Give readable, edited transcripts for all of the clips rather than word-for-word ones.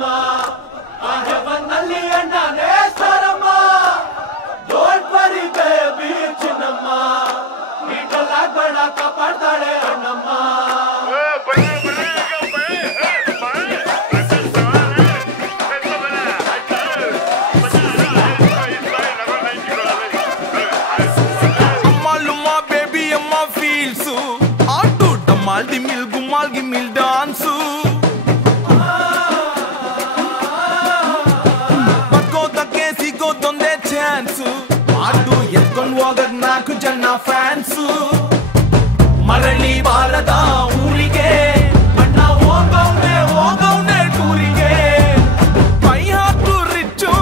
ಚಿನ್ನಮ್ಮ ಆ ಹೆವನ್ನಲ್ಲಿ ಅಣ್ಣನೇ ಸಾರಮ್ಮ don't worry baby ಚಿನ್ನಮ್ಮ ನೀಟಲ್ಲ ಬೇಡ ಕಾಪಾಡ್ತಾಳೆ Annamma Gimil gumal gimil dance Batko takke siko donde chance Adu yetkon wagad naku janna fans Marali balada urige Manna hogavne tourige Pai hatu richu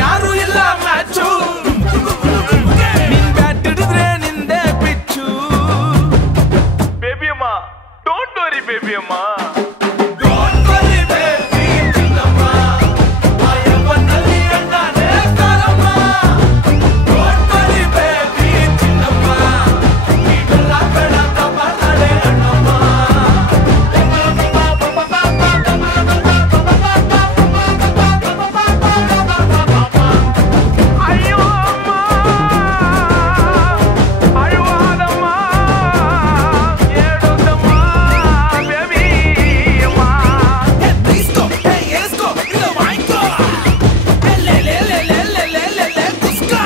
yaru illa matchu Nin bat ididre ninde pitchu Baby amma, don't worry baby amma. Don't worry baby ಚಿನ್ನಮ್ಮ ಆ ಹೆವನ್ನಲ್ಲಿ ಅಣ್ಣನೇ ಸಾರಮ್ಮ Don't worry baby ಚಿನ್ನಮ್ಮ ನೀಟಲ್ಲ ಬೇಡ ಕಾಪಾಡ್ತಾಳೆ Annamma Ayyo amma, ayyo adamma, yedodamma, baby amma. Hey, disco, hey, disco, illa vainko. Le, kuska,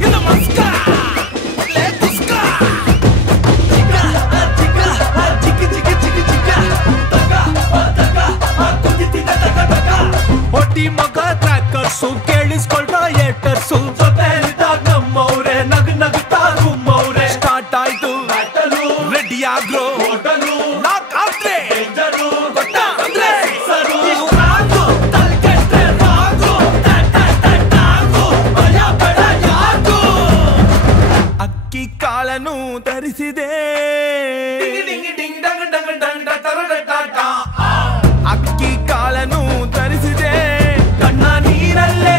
illa maska, le kuska. ಹೊಟ್ಟಿ ಮಗ ಟ್ರ್ಯಾಕರ್ಸು ಕೇಳಿಸ್ಕೊಳ್ತಾ ಏಟರ್ಸು ಜೊತೆಲಿದ್ದಾಗ ನಮ್ಮವ್ರೆ ನಗ್ತಾ ಗುಮ್ಮವ್ರೆ start ಆಯ್ತು ಬ್ಯಾಟಲು ready agro hotel ನಾಕ್ ಆದ್ರೆ danger ಗೊತ್ತ ಅಂದ್ರೆ ಸರು ರಾಗು ತಲೆಕೆಟ್ಟೆ ರಾಗು ಟಾಗು ಭಯ ಬೇಡ ಯಾಕು ಅಕ್ಕಿ ಕಾಳನು ತರಿಸಿದೆ ಡಿಂಗ್ ಡಿಂಗ್ ಡಂಗ್ ಡಂಗ್ ಡಂಗ್ ಟರಟಟ ಅಕ್ಕಿ ಕಾಳನು ತರಿಸಿದೆ ಕಣ್ಣ ನೀರಲ್ಲೇ